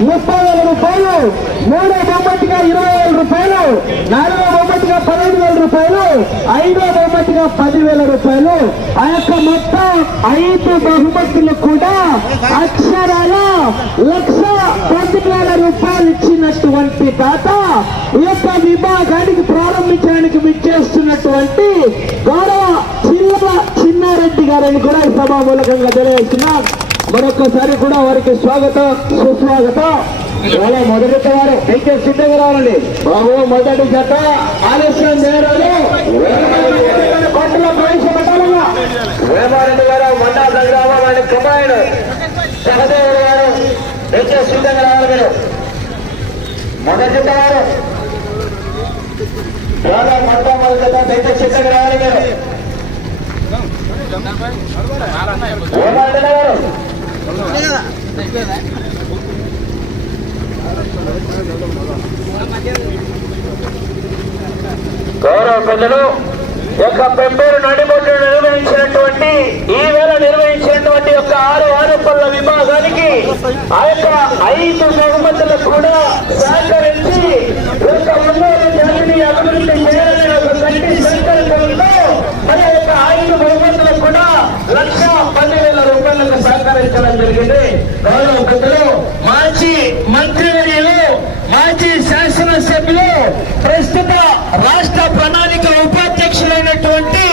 ముప్పై వేల రూపాయలు. మూడో బహుమతిగా ఇరవై వేల రూపాయలు. నాలుగో బహుమతిగా పదహైదు వేల రూపాయలు. ఐదో బహుమతిగా పదివేల రూపాయలు. ఆ యొక్క మొత్తం ఐదు బహుమతులు కూడా అక్షరాల లక్ష పది వేల రూపాయలు ఇచ్చినటువంటి దాత ఈ యొక్క విభాగానికి ప్రారంభించడానికి విచ్చేస్తున్నటువంటి గౌరవ చిన్న చిన్నారెడ్డి గారని కూడా ఈ సభామూలకంగా తెలియజేస్తున్నాం. మరొకసారి కూడా వారికి స్వాగతం సుస్వాగతం. ఇవాళ మొదటి వారు. అయితే సిద్ధంగా రావాలండి. బాబు మొదటి జత. ఆలస్యం ప్రవేశపెట్టాలన్నా వేమారెడ్డి గారు మండా కమాండ్ సహదేవుడు గారు సిద్ధంగా రావాలి మీరు. మొదటి వారు. చాలా మొట్టమొదటి జత అయితే సిద్ధంగా రావాలి మీరు. వేమారెడ్డి గారు గౌరవ ప్రజలు యొక్క పెంపేరు నడిబొడ్డు నిర్వహించినటువంటి ఈ వేళ నిర్వహించినటువంటి యొక్క ఆరు ఆరు పళ్ళ విభాగానికి ఆ యొక్క ఐదు బహుమతులు కూడా సహకరించి యొక్క ఉన్నోరు జాతిని అభివృద్ధి చేయాలనే ఒక గట్టి సంకల్పంలో మరి ఆ యొక్క ఐదు బహుమతులు కూడా లక్ష పదివేల రూపాయలకు సహకరించడం జరిగింది గౌరవ పెద్దలు మాజీ మంత్రివర్యులు మాజీ శాసనసభ్యులు ప్రస్తుత రాష్ట్ర ప్రణాళిక ఉపాధ్యక్షులైనటువంటి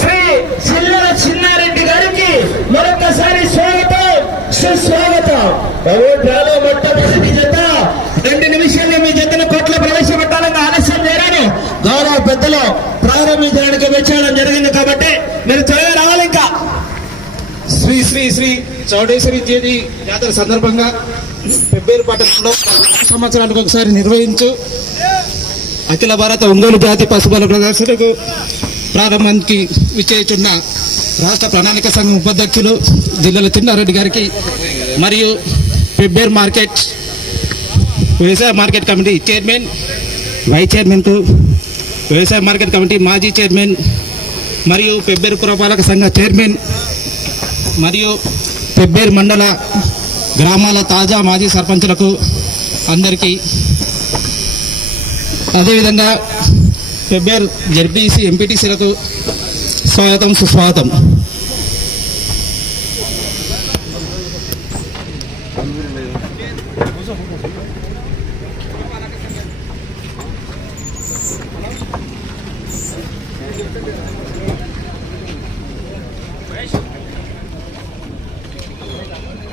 శ్రీ చిల్లర చిన్నారెడ్డి గారికి మరొకసారి స్వాగతం సుస్వాగతం ఓట్లలో మొట్టమొదటి జత రెండు నిమిషాల్లో మీ జతను కోట్ల ప్రవేశపెట్టాలని ఆలస్యం చేయరాను గౌరవ పెద్దలు ప్రారంభించడానికి వచ్చేయడం జరిగింది కాబట్టి మీరు త్వరగా రావాలి ఇంకా. శ్రీ శ్రీ శ్రీ చౌడేశ్వరి తేదీ జాతర సందర్భంగా పెబ్బేరు పట్టణంలో సంవత్సరానికి ఒకసారి నిర్వహించు. అఖిల భారత ఒంగోలు జాతి పశుబల ప్రదర్శనకు ప్రారంభానికి విచ్చేస్తున్న రాష్ట్ర ప్రణాళిక సంఘం ఉపాధ్యక్షులు జిల్లాల చిన్నారెడ్డి గారికి మరియు పెబ్బేరు మార్కెట్ వ్యవసాయ మార్కెట్ కమిటీ చైర్మన్. వైస్ చైర్మన్కు వ్యవసాయ మార్కెట్ కమిటీ మాజీ చైర్మన్ మరియు పెబ్బేరు పురపాలక సంఘ చైర్మన్ మరియు పెబ్బేరు మండల గ్రామాల తాజా మాజీ సర్పంచులకు అందరికీ. అదేవిధంగా పెబ్బేరు జడ్పీసీ ఎంపీటీసీలకు స్వాగతం సుస్వాగతం.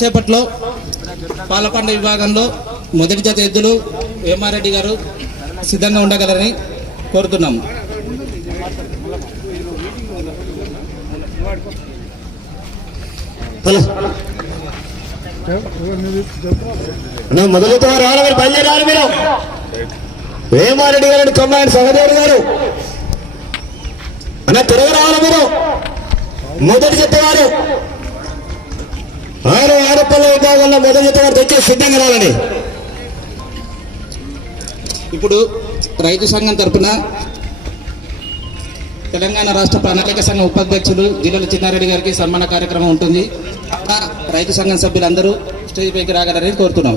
చేపట్లో పాలకొండ విభాగంలో మొదటి జత ఎద్దులు వేమారెడ్డి గారు సిద్ధంగా ఉండగలరని కోరుతున్నాము. మొదలవుతున్నారు మీరు. వేమారెడ్డి గారు కొమ్మాయన సహదేవుడు గారు. అన్న తిరగ రావాలి మీరు మొదటి చెప్పేవారు ఆయన ఆడపల్ల విభాగంలో మొదటి చెప్పేవారు తెచ్చి సిద్ధంగా రావాలని ఇప్పుడు రైతు సంఘం తరపున తెలంగాణ రాష్ట్ర ప్రణాళిక సంఘం ఉపాధ్యక్షులు జిల్లాల చిన్నారెడ్డి గారికి సన్మాన కార్యక్రమం ఉంటుంది. రైతు సంఘం సభ్యులందరూ స్టేజ్ పైకి రాగలరని కోరుతున్నాం.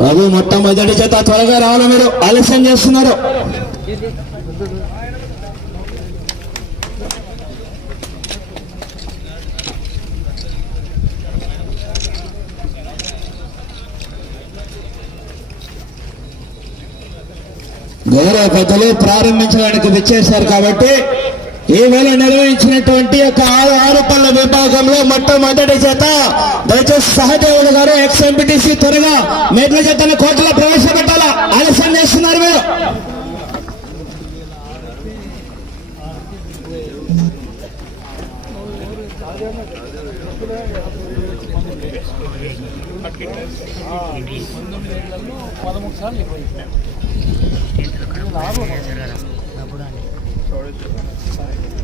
బాబు మొట్టమొదటి చేత త్వరగా రావాలి మీరు? ఆలస్యం చేస్తున్నారు. గౌరవ పెద్దలు ప్రారంభించడానికి తెచ్చేశారు కాబట్టి ఈ వేళ నిర్వహించినటువంటి యొక్క ఆరు ఆరు పనుల విభాగంలో మొట్టమొదటి చేత దయచేసి సహదేవుడు గారు ఎక్స్ ఎంపీటీసీ త్వరగా మెట్ల చేతను కోర్టులో ప్రవేశపెట్టాలా? ఆలస్యం చేస్తున్నారు మీరు. Or is?